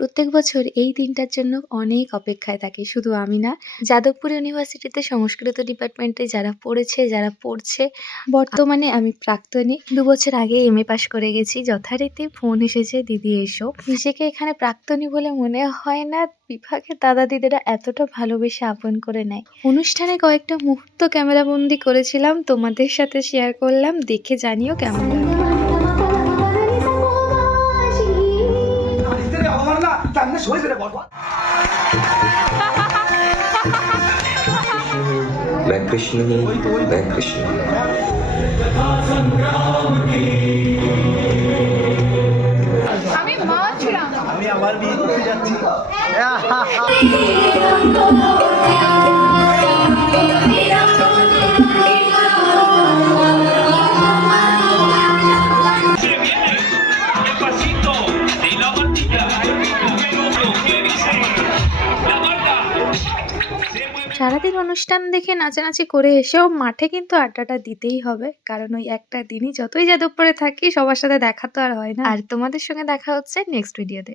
প্রত্যেক বছর এই দিনটার জন্য অনেক অপেক্ষায় থাকি। শুধু আমি না, যাদবপুর ইউনিভার্সিটিতে সংস্কৃত ডিপার্টমেন্টে যারা পড়েছে, যারা পড়ছে, বর্তমানে আমি প্রাক্তনী। ২ বছর আগে এমএ পাশ করে গেছি। যথারীতি ফোন এসেছে, "দিদি এসো।" নিজেকে এখানে প্রাক্তনী বলে মনে হয় না। বিভাগের দাদা-দিদিরা এতটা ভালোবেসে আপন করে নেয়। অনুষ্ঠানে কয়েকটা মুহূর্ত ক্যামেরাবন্দি করেছিলাম, তোমাদের সাথে শেয়ার করলাম। দেখে জানিও কেমন লাগে। मैं कृष्ण हूँ, मैं कृष्ण हूँ। আমি মা ছিলাম। আমি আমার বিয়ে করতে যাচ্ছি। সারাদিন অনুষ্ঠান দেখে নাচানাচি করে এসেও মাঠে কিন্তু আড্ডাটা দিতেই হবে। কারণ ওই একটা দিনই যতই যাদবপুরে থাকি সবার সাথে দেখা তো আর হয় না। আর তোমাদের সঙ্গে দেখা হচ্ছে নেক্সট ভিডিওতে।